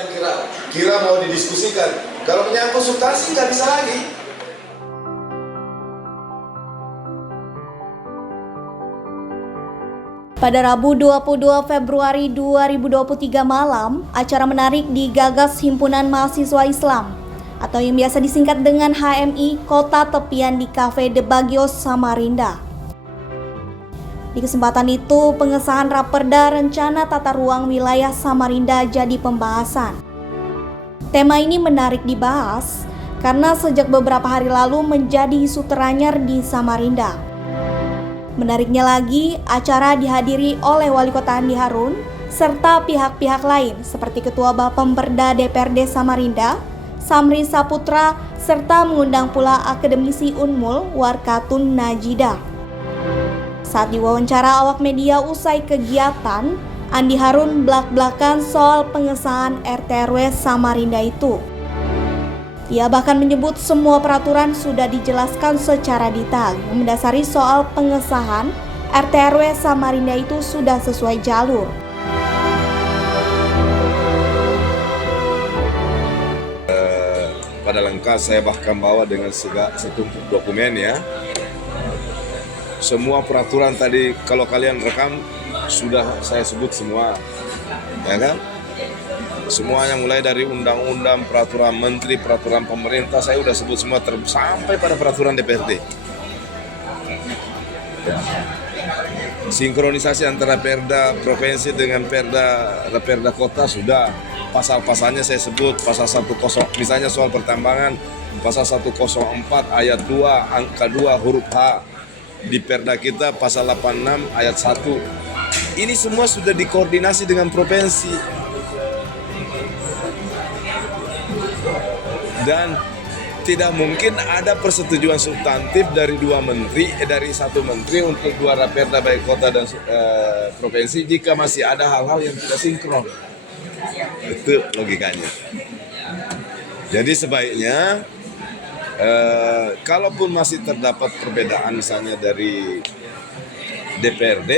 yang kira mau didiskusikan. Kalau menyangkut substansi nggak bisa lagi. Pada Rabu 22 Februari 2023 malam, acara menarik digagas Himpunan Mahasiswa Islam atau yang biasa disingkat dengan HMI Kota Tepian di Cafe De Bagios, Samarinda. Di kesempatan itu, pengesahan Raperda Rencana Tata Ruang Wilayah Samarinda jadi pembahasan. Tema ini menarik dibahas karena sejak beberapa hari lalu menjadi isu teranyar di Samarinda. Menariknya lagi, acara dihadiri oleh Wali Kota Andi Harun serta pihak-pihak lain seperti Ketua Bapemperda DPRD Samarinda, Samri Saputra, serta mengundang pula akademisi Unmul Warkatun Najida. Saat diwawancara awak media usai kegiatan, Andi Harun belak-belakan soal pengesahan RT/RW Samarinda itu. Ia bahkan menyebut semua peraturan sudah dijelaskan secara detail, mendasari soal pengesahan RT/RW Samarinda itu sudah sesuai jalur. Pada lengkap saya bahkan bawa dengan setumpuk dokumen ya. Semua peraturan tadi kalau kalian rekam sudah saya sebut semua, ya kan? Semuanya mulai dari undang-undang, peraturan menteri, peraturan pemerintah, saya sudah sebut semua sampai pada peraturan DPRD. Sinkronisasi antara Perda provinsi dengan Perda kota sudah. Pasal-pasalnya saya sebut, pasal 10 misalnya soal pertambangan, pasal 104 ayat 2 angka 2 huruf H. Di Perda kita pasal 86 ayat 1. Ini semua sudah dikoordinasi dengan provinsi. Dan tidak mungkin ada persetujuan substantif dari dari satu menteri untuk dua raperda baik kota dan provinsi jika masih ada hal-hal yang tidak sinkron. Itu logikanya. Jadi sebaiknya kalaupun masih terdapat perbedaan misalnya dari DPRD,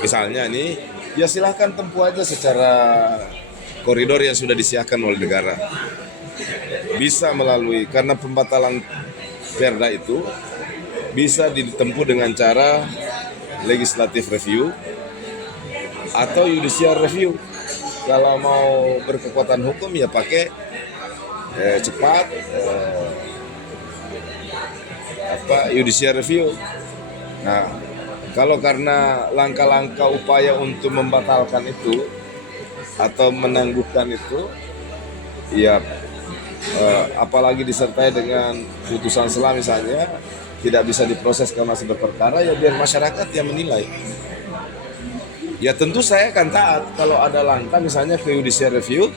misalnya nih, ya silahkan tempuh aja secara koridor yang sudah disiapkan oleh negara. Bisa melalui, karena pembatalan perda itu bisa ditempuh dengan cara legislative review atau judicial review. Kalau mau berkekuatan hukum ya pakai cepat judicial review. Nah, kalau karena langkah-langkah upaya untuk membatalkan itu atau menangguhkan itu, ya apalagi disertai dengan putusan sela misalnya tidak bisa diproses karena masih berperkara, ya biar masyarakat yang menilai. Ya tentu saya akan taat kalau ada langkah misalnya ke judicial review,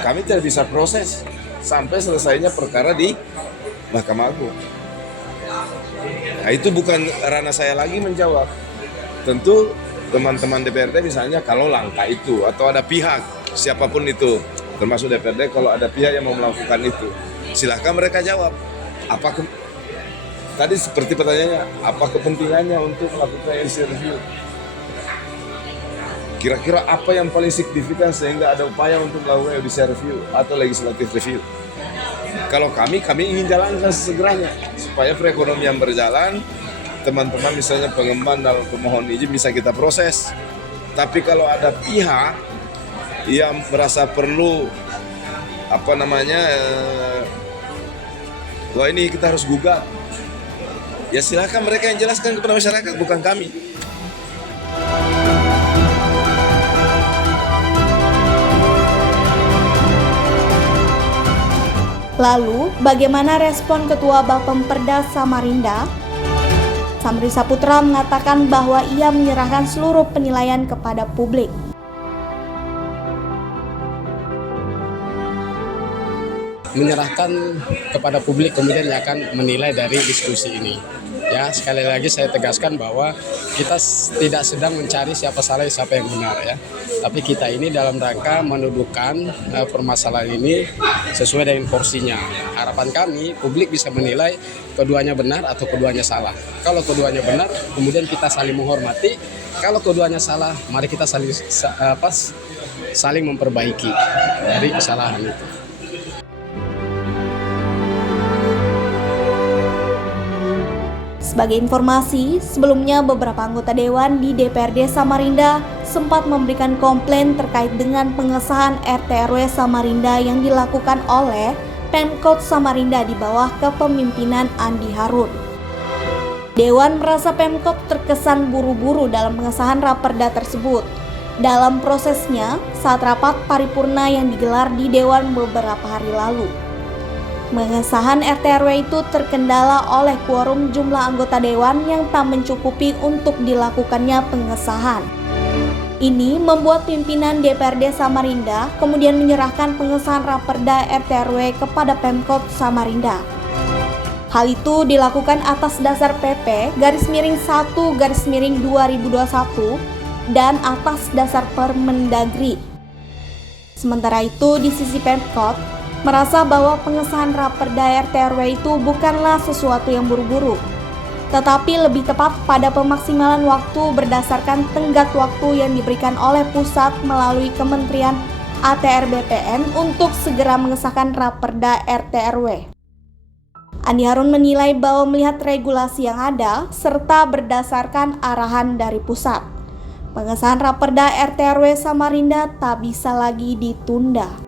kami tidak bisa proses sampai selesainya perkara di Mahkamah Agung. Nah itu bukan ranah saya lagi menjawab. Tentu teman-teman DPRD misalnya kalau langkah itu atau ada pihak siapapun itu termasuk DPRD, kalau ada pihak yang mau melakukan itu silahkan mereka jawab tadi seperti pertanyaannya apa kepentingannya untuk melakukan judicial review, kira-kira apa yang paling signifikan sehingga ada upaya untuk melakukan judicial review atau legislative review. Kalau kami ingin jalankan sesegeranya supaya perekonomian berjalan. Teman-teman misalnya pengembang dan pemohon izin bisa kita proses. Tapi kalau ada pihak yang merasa perlu wah ini kita harus gugat, ya silakan mereka yang jelaskan kepada masyarakat, bukan kami. Lalu, bagaimana respon Ketua Bapemperda Samarinda? Samri Saputra mengatakan bahwa ia menyerahkan seluruh penilaian kepada publik. Menyerahkan kepada publik kemudian yang akan menilai dari diskusi ini. Ya, sekali lagi saya tegaskan bahwa kita tidak sedang mencari siapa salah siapa yang benar ya. Tapi kita ini dalam rangka mendudukan permasalahan ini sesuai dengan porsinya. Harapan kami publik bisa menilai keduanya benar atau keduanya salah. Kalau keduanya benar, kemudian kita saling menghormati. Kalau keduanya salah, mari kita saling saling memperbaiki dari kesalahan itu. Sebagai informasi, sebelumnya beberapa anggota dewan di DPRD Samarinda sempat memberikan komplain terkait dengan pengesahan RT/RW Samarinda yang dilakukan oleh Pemkot Samarinda di bawah kepemimpinan Andi Harun. Dewan merasa Pemkot terkesan buru-buru dalam pengesahan raperda tersebut. Dalam prosesnya, saat rapat paripurna yang digelar di Dewan beberapa hari lalu, pengesahan RT/RW itu terkendala oleh quorum jumlah anggota dewan yang tak mencukupi untuk dilakukannya pengesahan. Ini membuat pimpinan DPRD Samarinda kemudian menyerahkan pengesahan raperda RT/RW kepada Pemkot Samarinda. Hal itu dilakukan atas dasar PP _1/2021 dan atas dasar Permendagri. Sementara itu di sisi Pemkot merasa bahwa pengesahan raperda RT/RW itu bukanlah sesuatu yang buru-buru, tetapi lebih tepat pada pemaksimalan waktu berdasarkan tenggat waktu yang diberikan oleh pusat melalui Kementerian ATR BPN untuk segera mengesahkan raperda RT/RW. Andi Harun menilai bahwa melihat regulasi yang ada serta berdasarkan arahan dari pusat, pengesahan raperda RT/RW Samarinda tak bisa lagi ditunda.